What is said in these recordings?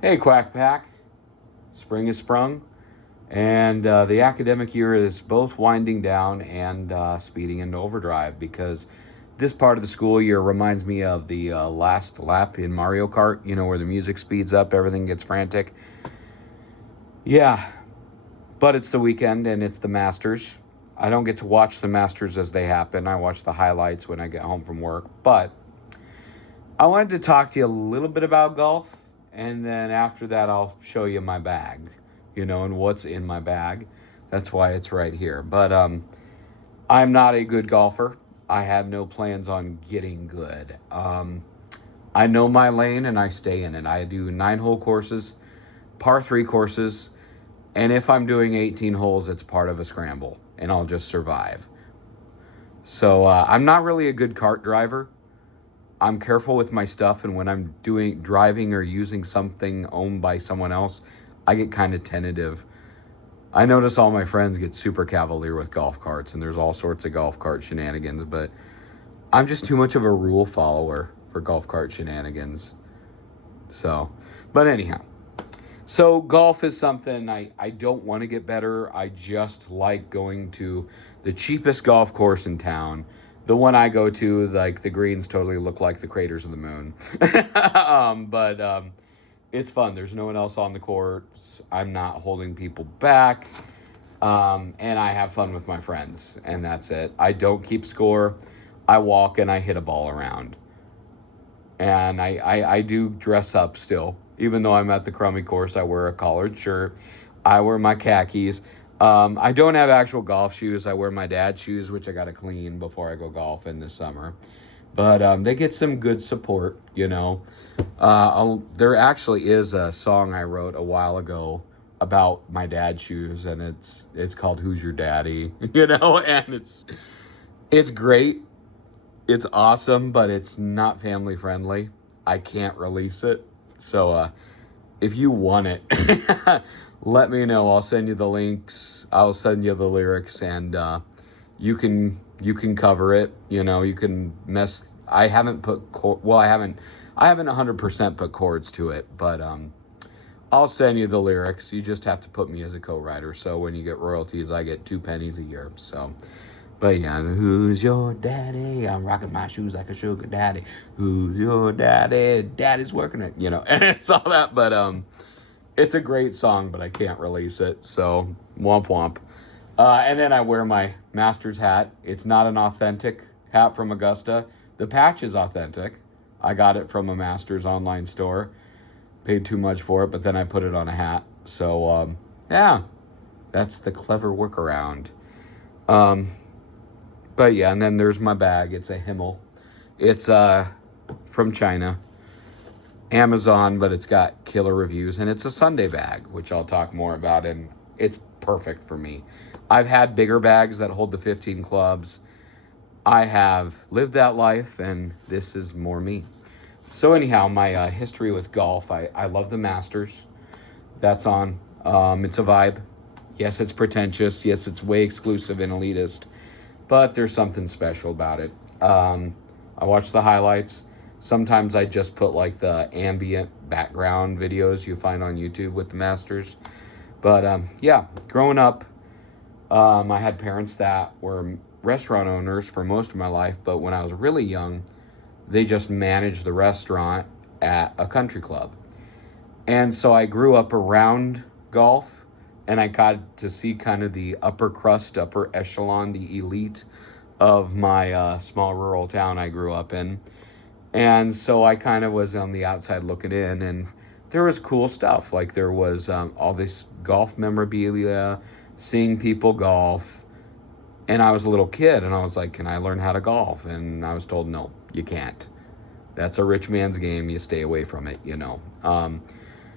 Hey, Quack Pack. Spring has sprung, and the academic year is both winding down and speeding into overdrive because this part of the school year reminds me of the last lap in Mario Kart, where the music speeds up, everything gets frantic. Yeah, but it's the weekend and it's the Masters. I don't get to watch the Masters as they happen. I watch the highlights when I get home from work, but I wanted to talk to you a little bit about golf, and then after that, I'll show you my bag, and what's in my bag. That's why it's right here. But I'm not a good golfer. I have no plans on getting good. I know my lane and I stay in it. I do 9-hole courses, par 3 courses, and if I'm doing 18 holes, it's part of a scramble, and I'll just survive. So I'm not really a good cart driver. I'm careful with my stuff, and when I'm driving or using something owned by someone else, I get kind of tentative. I notice all my friends get super cavalier with golf carts, and there's all sorts of golf cart shenanigans, but I'm just too much of a rule follower for golf cart shenanigans. But anyhow, so golf is something I don't want to get better. I just like going to the cheapest golf course in town. The one I go to, like, the greens totally look like the craters of the moon. But it's fun. There's no one else on the course. I'm not holding people back. And I have fun with my friends, and that's it. I don't keep score. I walk and I hit a ball around. And I do dress up still. Even though I'm at the crummy course, I wear a collared shirt. I wear my khakis. I don't have actual golf shoes. I wear my dad's shoes, which I got to clean before I go golfing this summer. But they get some good support, There actually is a song I wrote a while ago about my dad's shoes, and it's called "Who's Your Daddy?" And it's great. It's awesome, but it's not family friendly. I can't release it. So if you want it, let me know. I'll send you the links. I'll send you the lyrics, and you can cover it. You can mess. I haven't put I haven't 100% put chords to it, but I'll send you the lyrics. You just have to put me as a co-writer. So when you get royalties, I get 2 pennies a year. So. But yeah, who's your daddy? I'm rocking my shoes like a sugar daddy. Who's your daddy? Daddy's working it, and it's all that. But it's a great song, but I can't release it. So womp womp. And then I wear my Masters hat. It's not an authentic hat from Augusta. The patch is authentic. I got it from a Masters online store. Paid too much for it, but then I put it on a hat. So yeah, that's the clever workaround. But yeah, and then there's my bag. It's a Himmel. It's from China. Amazon, but it's got killer reviews. And it's a Sunday bag, which I'll talk more about. And it's perfect for me. I've had bigger bags that hold the 15 clubs. I have lived that life, and this is more me. So anyhow, my history with golf. I love the Masters. That's on. It's a vibe. Yes, it's pretentious. Yes, it's way exclusive and elitist. But there's something special about it. I watch the highlights. Sometimes I just put like the ambient background videos you find on YouTube with the Masters. But yeah, growing up, I had parents that were restaurant owners for most of my life. But when I was really young, they just managed the restaurant at a country club. And so I grew up around golf. And I got to see kind of the upper crust, upper echelon, the elite of my small rural town I grew up in. And so I kind of was on the outside looking in, and there was cool stuff. Like there was all this golf memorabilia, seeing people golf. And I was a little kid, and I was like, can I learn how to golf? And I was told, no, you can't. That's a rich man's game. You stay away from it,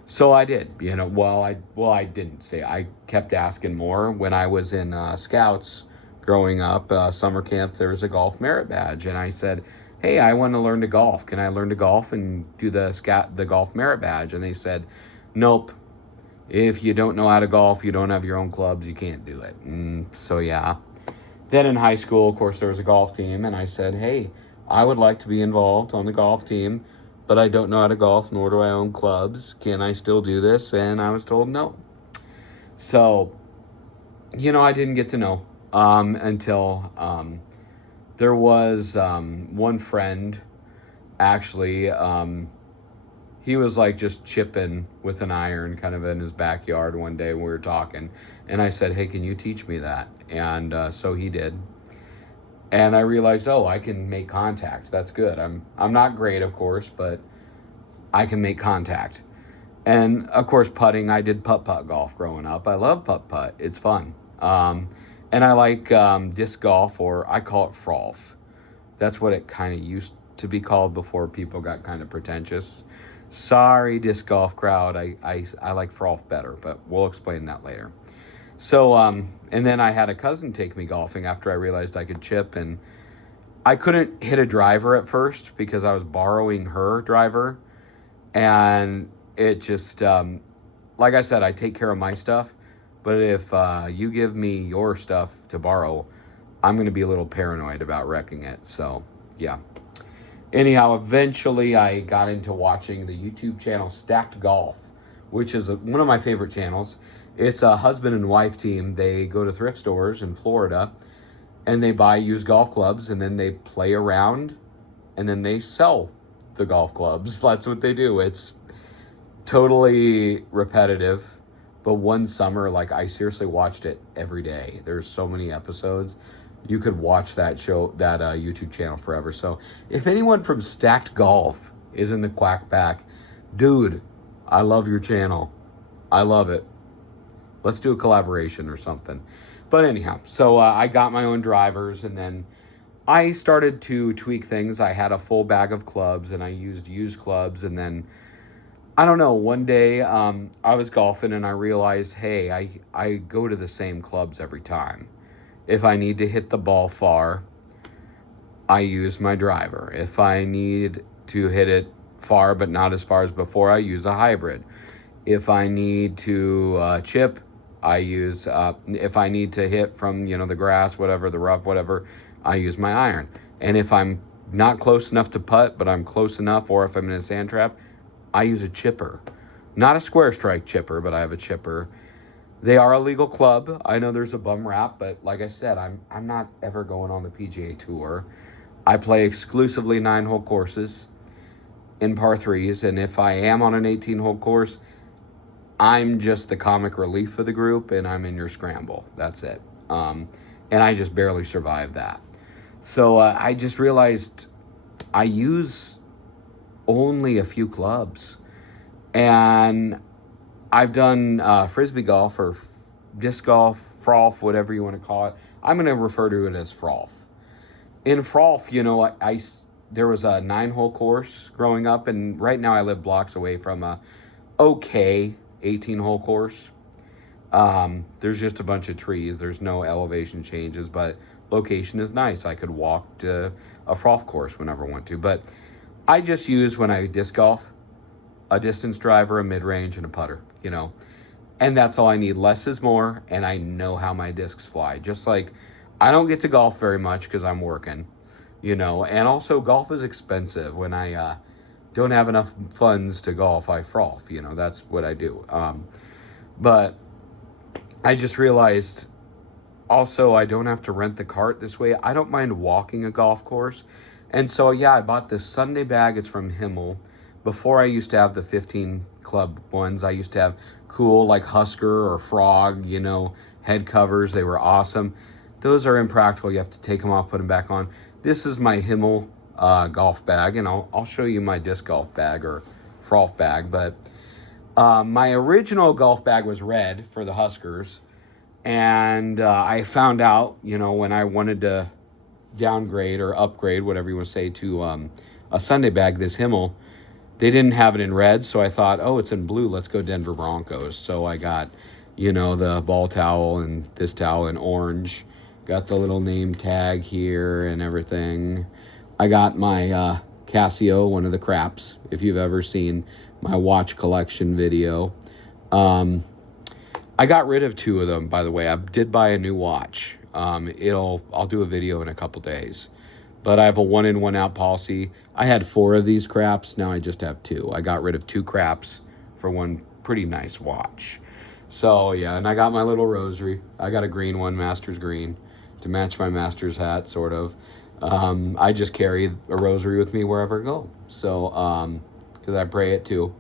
So I did, I didn't say. I kept asking more. When I was in Scouts growing up, summer camp, there was a golf merit badge. And I said, hey, I want to learn to golf. Can I learn to golf and do the golf merit badge? And they said, nope. If you don't know how to golf, you don't have your own clubs, you can't do it. And so, yeah. Then in high school, of course, there was a golf team. And I said, hey, I would like to be involved on the golf team. but I don't know how to golf, nor do I own clubs. Can I still do this? And I was told no. So, I didn't get to know until there was one friend, actually, he was like just chipping with an iron kind of in his backyard one day when we were talking. And I said, hey, can you teach me that? And so he did. And I realized, I can make contact. That's good. I'm not great, of course, but I can make contact. And of course, putting, I did putt-putt golf growing up. I love putt-putt. It's fun. And I like disc golf, or I call it frolf. That's what it kind of used to be called before people got kind of pretentious. Sorry, disc golf crowd. I like frolf better, but we'll explain that later. So, and then I had a cousin take me golfing after I realized I could chip, and I couldn't hit a driver at first because I was borrowing her driver. And it just, like I said, I take care of my stuff, but if you give me your stuff to borrow, I'm going to be a little paranoid about wrecking it. So, yeah. Anyhow, eventually I got into watching the YouTube channel Stacked Golf, which is one of my favorite channels. It's a husband and wife team. They go to thrift stores in Florida, and they buy used golf clubs, and then they play around, and then they sell the golf clubs. That's what they do. It's totally repetitive, but one summer, like, I seriously watched it every day. There's so many episodes. You could watch that show, that YouTube channel forever. So if anyone from Stacked Golf is in the Quack Pack, dude, I love your channel. I love it. Let's do a collaboration or something. But anyhow, so I got my own drivers, and then I started to tweak things. I had a full bag of clubs, and I used used clubs. And then, I don't know, one day I was golfing, and I realized, hey, I go to the same clubs every time. If I need to hit the ball far, I use my driver. If I need to hit it far but not as far as before, I use a hybrid. If I need to chip, I use, if I need to hit from, the grass, whatever, the rough, whatever, I use my iron. And if I'm not close enough to putt, but I'm close enough, or if I'm in a sand trap, I use a chipper. Not a square strike chipper, but I have a chipper. They are a legal club. I know there's a bum rap, but like I said, I'm not ever going on the PGA Tour. I play exclusively 9-hole courses in par 3s, and if I am on an 18-hole course, I'm just the comic relief of the group, and I'm in your scramble. That's it. And I just barely survived that. So I just realized I use only a few clubs. And I've done frisbee golf, or disc golf, frolf, whatever you want to call it. I'm going to refer to it as frolf. In frolf, there was a 9-hole course growing up, and right now I live blocks away from a okay 18-hole course. There's just a bunch of trees. There's no elevation changes, but location is nice. I could walk to a frolf course whenever I want to. But I just use, when I disc golf, a distance driver, a mid-range, and a putter, And that's all I need. Less is more, and I know how my discs fly. Just like I don't get to golf very much because I'm working, And also, golf is expensive. When I don't have enough funds to golf, I frolf, That's what I do. But I just realized, also, I don't have to rent the cart this way. I don't mind walking a golf course. And so, yeah, I bought this Sunday bag. It's from Himmel. Before, I used to have the 15 club ones. I used to have cool, like Husker or Frog, head covers. They were awesome. Those are impractical. You have to take them off, put them back on. This is my Himmel golf bag, and I'll show you my disc golf bag, or frolf bag. But my original golf bag was red for the Huskers. And I found out, when I wanted to downgrade or upgrade, whatever you want to say, to a Sunday bag, this Himmel, they didn't have it in red. So I thought, it's in blue. Let's go Denver Broncos. So I got, the ball towel and this towel in orange. Got the little name tag here and everything. I got my Casio, one of the craps, if you've ever seen my watch collection video. I got rid of 2 of them, by the way. I did buy a new watch. I'll do a video in a couple days. but I have a 1 in, 1 out policy. I had 4 of these craps. Now I just have 2. I got rid of 2 craps for one pretty nice watch. So yeah, and I got my little rosary. I got a green one, Master's green, to match my Master's hat, sort of. I just carry a rosary with me wherever I go. So, because I pray it too.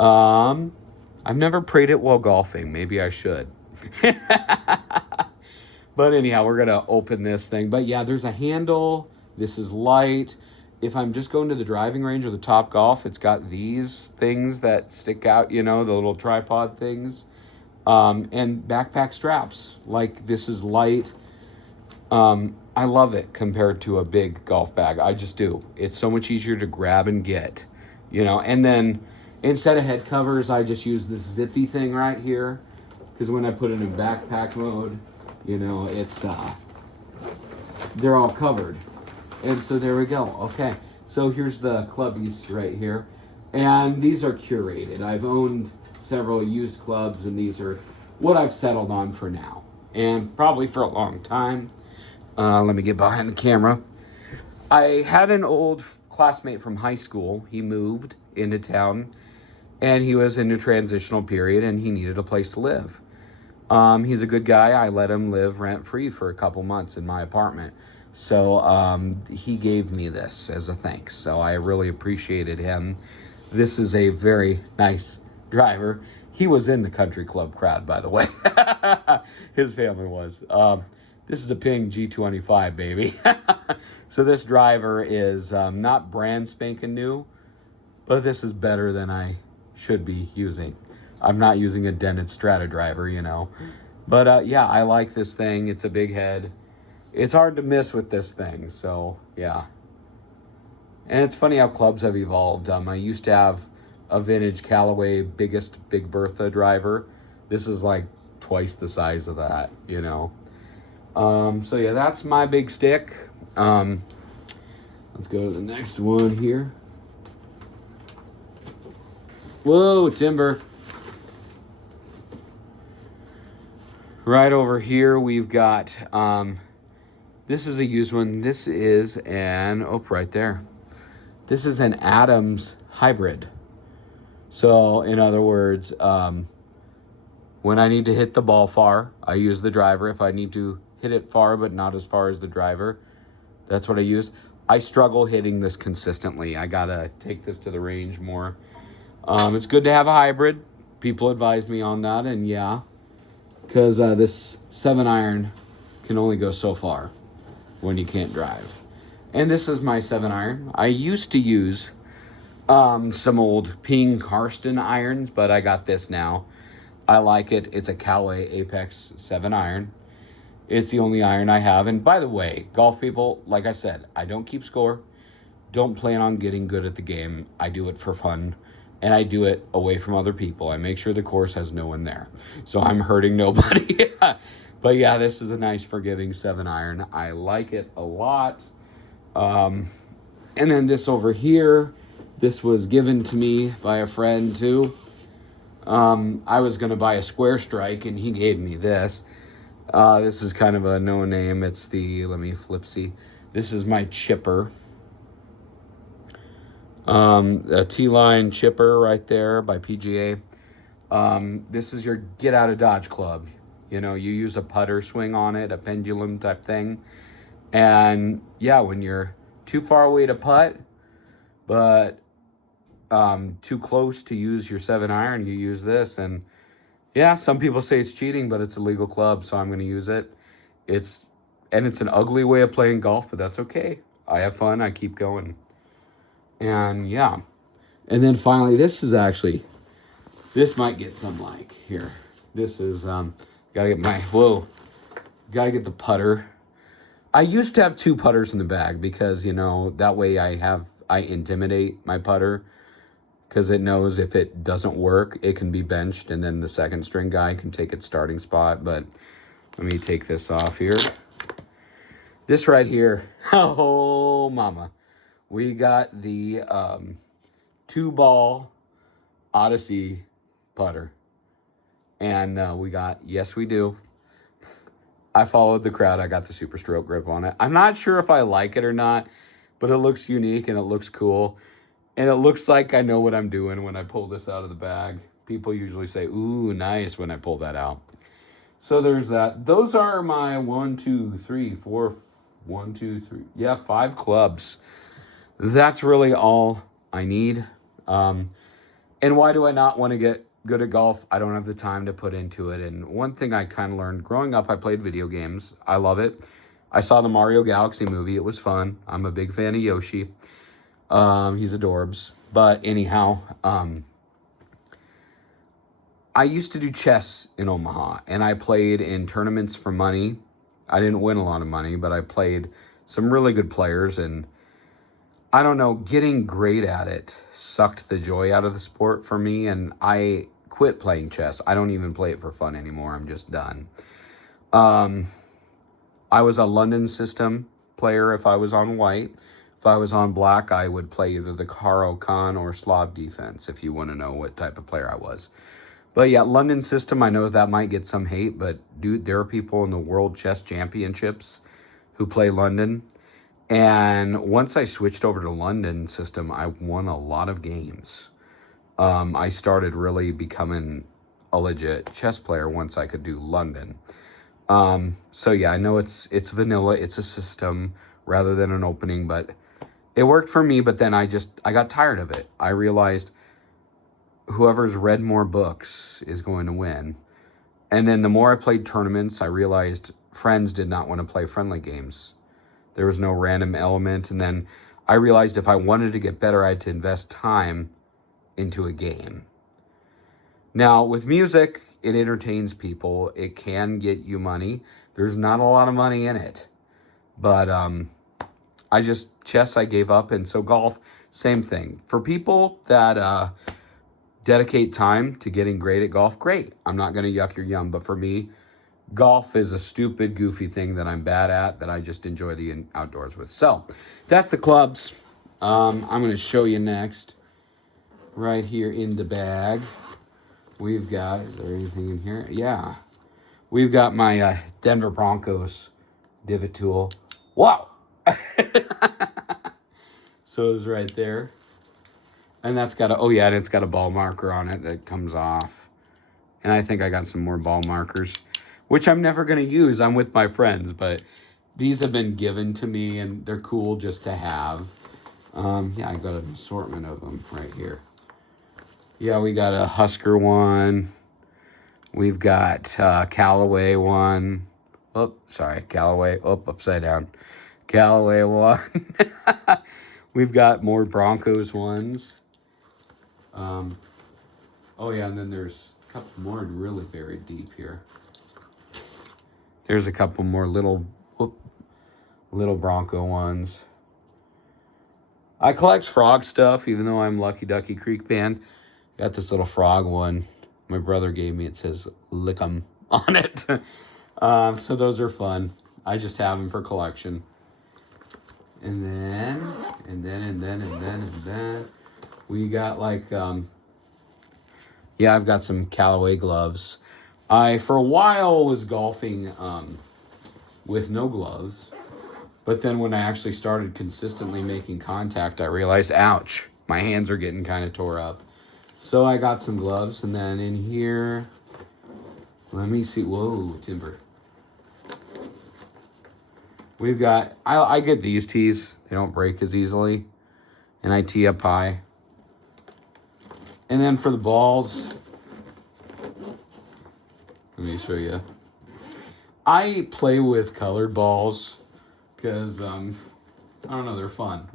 I've never prayed it while golfing. Maybe I should. But anyhow, we're going to open this thing. But yeah, there's a handle. This is light. If I'm just going to the driving range or the Top Golf, it's got these things that stick out, you know, the little tripod things. And backpack straps. Like, this is light. I love it compared to a big golf bag. I just do. It's so much easier to grab and get, you know. And then instead of head covers, I just use this zippy thing right here. Because when I put it in backpack mode, you know, it's, they're all covered. And so there we go. Okay. So here's the clubbies right here. And these are curated. I've owned several used clubs, and these are what I've settled on for now. And probably for a long time. Let me get behind the camera. I had an old classmate from high school. He moved into town, and he was in a transitional period, and he needed a place to live. He's a good guy. I let him live rent-free for a couple months in my apartment. So he gave me this as a thanks. So I really appreciated him. This is a very nice driver. He was in the country club crowd, by the way. His family was. This is a Ping G25, baby. So this driver is not brand spanking new, but this is better than I should be using. I'm not using a dented Strata driver, you know. But yeah, I like this thing. It's a big head. It's hard to miss with this thing, so yeah. And it's funny how clubs have evolved. I used to have a vintage Callaway biggest Big Bertha driver. This is like twice the size of that, you know. So yeah, that's my big stick. Let's go to the next one here. Whoa, timber. Right over here, we've got, this is a used one. This is an, oh, right there. This is an Adams hybrid. So, in other words, when I need to hit the ball far, I use the driver. If I need to hit it far, but not as far as the driver, that's what I use. I struggle hitting this consistently. I gotta take this to the range more. It's good to have a hybrid. People advise me on that, and yeah, because this 7-iron can only go so far when you can't drive. And this is my 7-iron. I used to use some old Ping Karsten irons, but I got this now. I like it. It's a Callaway Apex 7-iron. It's the only iron I have. And by the way, golf people, like I said, I don't keep score. Don't plan on getting good at the game. I do it for fun. And I do it away from other people. I make sure the course has no one there. So I'm hurting nobody. But yeah, this is a nice forgiving 7-iron. I like it a lot. And then this over here, this was given to me by a friend too. I was going to buy a square strike, and he gave me this. This is kind of a no-name. It's the, let me flip-see. This is my chipper. A T-line chipper right there by PGA. This is your get out of Dodge club. You know, you use a putter swing on it, a pendulum type thing. And yeah, when you're too far away to putt, but too close to use your 7-iron, you use this. And yeah, some people say it's cheating, but it's a legal club, so I'm going to use it. It's an ugly way of playing golf, but that's okay. I have fun. I keep going. And yeah. And then finally, this is actually, this might get some like here. This is, gotta get my, gotta get the putter. I used to have 2 putters in the bag because, you know, that way I intimidate my putter, because it knows if it doesn't work, it can be benched, and then the second string guy can take its starting spot. But let me take this off here. This right here, oh mama. We got the 2-ball Odyssey putter. And we got, yes we do, I followed the crowd. I got the Super Stroke grip on it. I'm not sure if I like it or not, but it looks unique and it looks cool. And it looks like I know what I'm doing when I pull this out of the bag. People usually say, ooh, nice, when I pull that out. So there's that. Those are my 5 clubs. That's really all I need. And why do I not want to get good at golf? I don't have the time to put into it. And one thing I kind of learned growing up, I played video games. I love it. I saw the Mario Galaxy movie. It was fun. I'm a big fan of Yoshi. He's adorbs. But anyhow, I used to do chess in Omaha, and I played in tournaments for money. I didn't win a lot of money, but I played some really good players, and I don't know, getting great at it sucked the joy out of the sport for me, and I quit playing chess. I don't even play it for fun anymore. I'm just done. I was a London system player if I was on white. If I was on black, I would play either the Karo Khan or Slav defense, if you want to know what type of player I was. But yeah, London system, I know that might get some hate, but dude, there are people in the World Chess Championships who play London. And once I switched over to London system, I won a lot of games. I started really becoming a legit chess player once I could do London. So yeah, I know it's vanilla, it's a system rather than an opening, but it worked for me. But then I got tired of it. I realized whoever's read more books is going to win. And then the more I played tournaments, I realized friends did not want to play friendly games. There was no random element. And then I realized if I wanted to get better, I had to invest time into a game. Now, with music, it entertains people. It can get you money. There's not a lot of money in it. But chess I gave up. And so golf, same thing. For people that dedicate time to getting great at golf, great. I'm not going to yuck your yum. But for me, golf is a stupid, goofy thing that I'm bad at, that I just enjoy the outdoors with. So that's the clubs. I'm going to show you next. Right here in the bag, we've got, is there anything in here? Yeah. We've got my Denver Broncos divot tool. Wow. So it's right there. And that's got and it's got a ball marker on it that comes off. And I think I got some more ball markers, which I'm never going to use. I'm with my friends, but these have been given to me, and they're cool just to have. Yeah, I got an assortment of them right here. Yeah, we got a Husker one. We've got Callaway one. Oh, sorry, Callaway. Oh, upside down. Callaway one. We've got more Broncos ones. Oh, yeah, and then there's a couple more really buried deep here. There's a couple more little Bronco ones. I collect frog stuff, even though I'm Lucky Ducky Creek band. Got this little frog one my brother gave me. It says "lick 'em" on it. So those are fun. I just have them for collection. And then we got like I've got some Callaway gloves. I for a while was golfing with no gloves, but then when I actually started consistently making contact, I realized, ouch, my hands are getting kind of tore up. So I got some gloves. And then in here, let me see. Whoa, timber. We've got, I get these tees. They don't break as easily. And I tee up high. And then for the balls, let me show you. I play with colored balls because, I don't know, they're fun.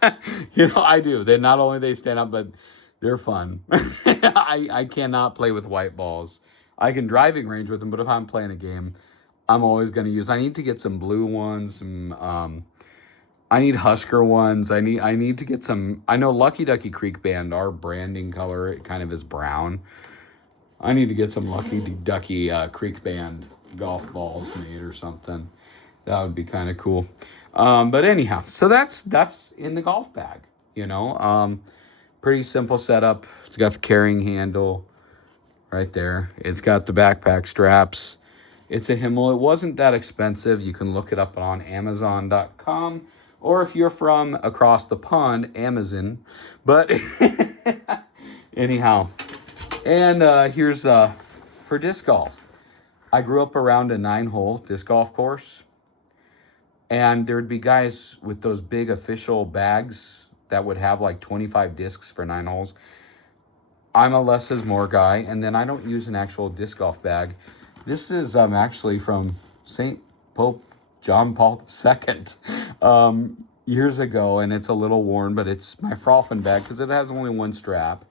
I do. They not only they stand up, but they're fun. I cannot play with white balls. I can driving range with them, but if I'm playing a game, I'm always going to use, I need to get some blue ones, some, I need Husker ones. I need to get some, I know Lucky Ducky Creek band, our branding color, it kind of is brown. I need to get some Lucky Ducky Creek band golf balls made or something. That would be kind of cool. But anyhow, so that's in the golf bag, pretty simple setup. It's got the carrying handle right there. It's got the backpack straps. It's a Himmel. It wasn't that expensive. You can look it up on Amazon.com, or if you're from across the pond, Amazon. But anyhow, and here's for disc golf. I grew up around a 9-hole disc golf course, and there'd be guys with those big official bags that would have like 25 discs for 9 holes. I'm a less is more guy, and then I don't use an actual disc golf bag. This is actually from St. Pope John Paul II years ago, and it's a little worn, but it's my frolfin bag because it has only one strap.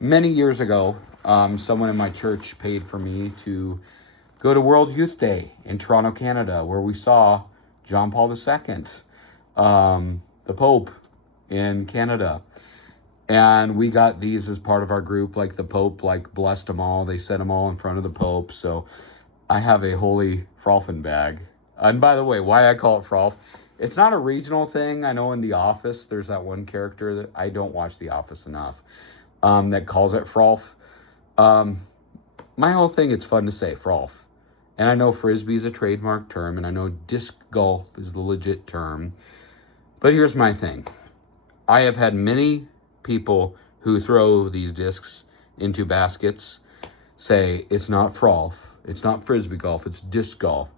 Many years ago, someone in my church paid for me to go to World Youth Day in Toronto, Canada, where we saw John Paul II, the Pope in Canada. And we got these as part of our group, like the Pope, like blessed them all. They set them all in front of the Pope. So I have a holy frolfin bag. And by the way, why I call it frolf, it's not a regional thing. I know in The Office, there's that one character that I don't watch The Office enough, that calls it frolf. My whole thing, it's fun to say frolf. And I know Frisbee is a trademark term, and I know disc golf is the legit term. But here's my thing. I have had many people who throw these discs into baskets say it's not frolf, it's not Frisbee golf, it's disc golf.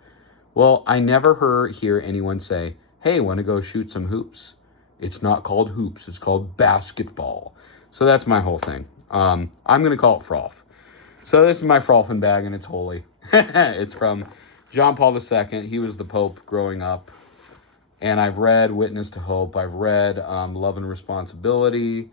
Well, I never hear anyone say, hey, want to go shoot some hoops? It's not called hoops, it's called basketball. So that's my whole thing. I'm going to call it frolf. So this is my frolfin bag, and it's holy. It's from John Paul II. He was the Pope growing up. And I've read Witness to Hope. I've read Love and Responsibility.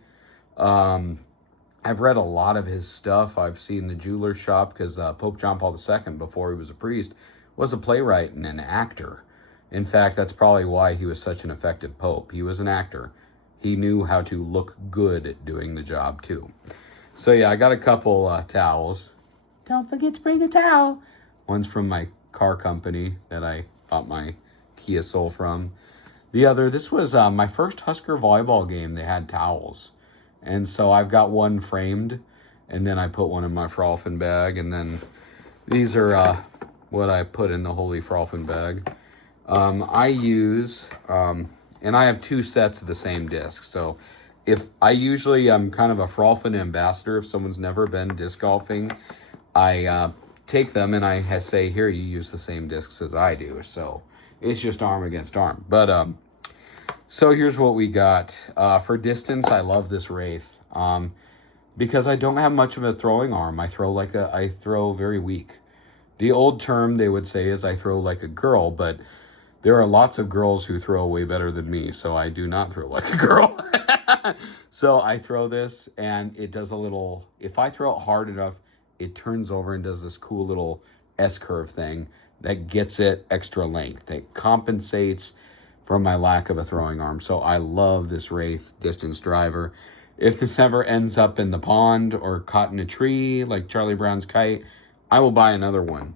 I've read a lot of his stuff. I've seen The Jeweler's Shop, because Pope John Paul II, before he was a priest, was a playwright and an actor. In fact, that's probably why he was such an effective Pope. He was an actor. He knew how to look good at doing the job, too. So, yeah, I got a couple towels. Don't forget to bring a towel. One's from my car company that I bought my Kia Soul from. The other, this was my first Husker volleyball game. They had towels. And so I've got one framed, and then I put one in my frolfin bag. And then these are what I put in the holy frolfin bag. I use, and I have 2 sets of the same disc. So if I usually, I'm kind of a frolfin ambassador. If someone's never been disc golfing, I take them and I say, here, you use the same discs as I do. So it's just arm against arm. But so here's what we got. For distance, I love this Wraith. Because I don't have much of a throwing arm. I throw very weak. The old term they would say is I throw like a girl, but there are lots of girls who throw way better than me, so I do not throw like a girl. So I throw this, and it does a little, if I throw it hard enough, it turns over and does this cool little S-curve thing that gets it extra length. It compensates for my lack of a throwing arm. So I love this Wraith distance driver. If this ever ends up in the pond or caught in a tree like Charlie Brown's kite, I will buy another one.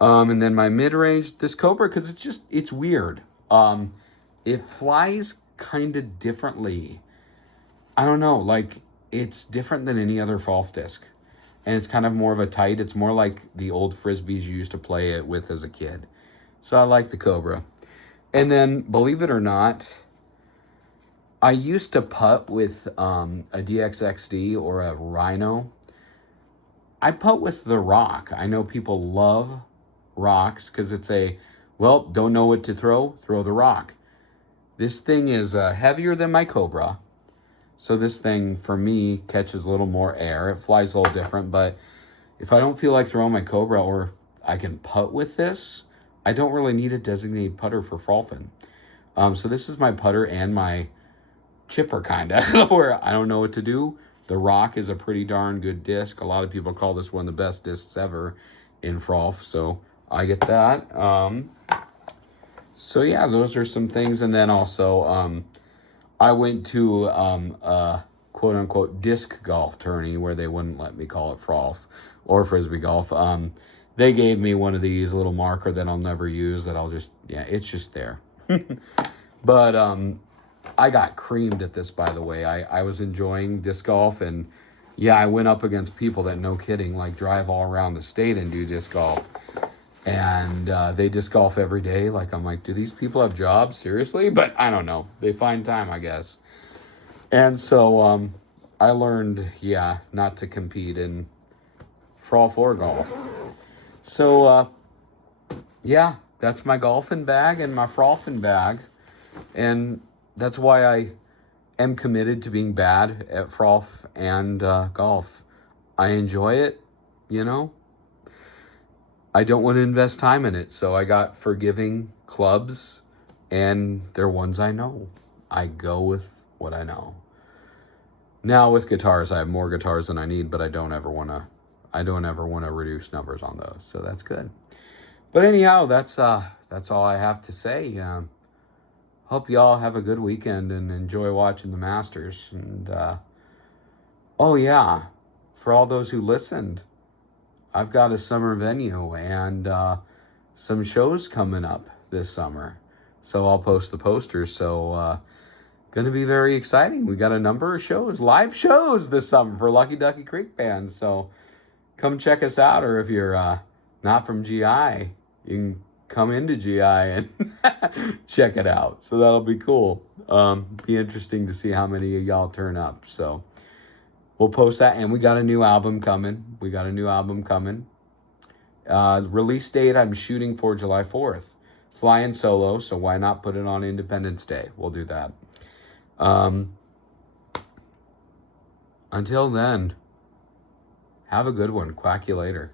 And then my mid-range, this Cobra, because it's weird. It flies kind of differently. I don't know, like, it's different than any other frolf disc. And it's kind of more of a tight, it's more like the old Frisbees you used to play it with as a kid. So I like the Cobra. And then, believe it or not, I used to putt with a DXXD or a Rhino. I putt with the Rock. I know people love rocks because it's don't know what to throw the Rock. This thing is heavier than my Cobra. So this thing, for me, catches a little more air. It flies a little different, but if I don't feel like throwing my Cobra or I can putt with this, I don't really need a designated putter for frolfin. So this is my putter and my chipper, kind of, where I don't know what to do. The Rock is a pretty darn good disc. A lot of people call this one of the best discs ever in frolf, so I get that. So yeah, those are some things. And then also, I went to a quote-unquote disc golf tourney where they wouldn't let me call it frolf or Frisbee golf. They gave me one of these, a little marker that I'll never use, that I'll just, it's just there. But I got creamed at this, by the way. I was enjoying disc golf, and I went up against people that, no kidding, like drive all around the state and do disc golf. And they just golf every day. Like, I'm like, do these people have jobs? Seriously? But I don't know. They find time, I guess. And so I learned, not to compete in frolf golf. So, that's my golfing bag and my frolfin bag. And that's why I am committed to being bad at frolf and golf. I enjoy it, you know. I don't want to invest time in it, so I got forgiving clubs, and they're ones I know. I go with what I know. Now with guitars, I have more guitars than I need, but I don't ever want to reduce numbers on those, so that's good. But anyhow, that's all I have to say. Hope y'all have a good weekend and enjoy watching the Masters. And for all those who listened, I've got a summer venue and some shows coming up this summer. So I'll post the posters. So going to be very exciting. We got a number of shows, live shows this summer for Lucky Ducky Creek Band. So come check us out. Or if you're not from GI, you can come into GI and check it out. So that'll be cool. Be interesting to see how many of y'all turn up. So we'll post that. And we got a new album coming. Release date, I'm shooting for July 4th. Flying solo, so why not put it on Independence Day? We'll do that. Until then, have a good one. Quack you later.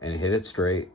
And hit it straight.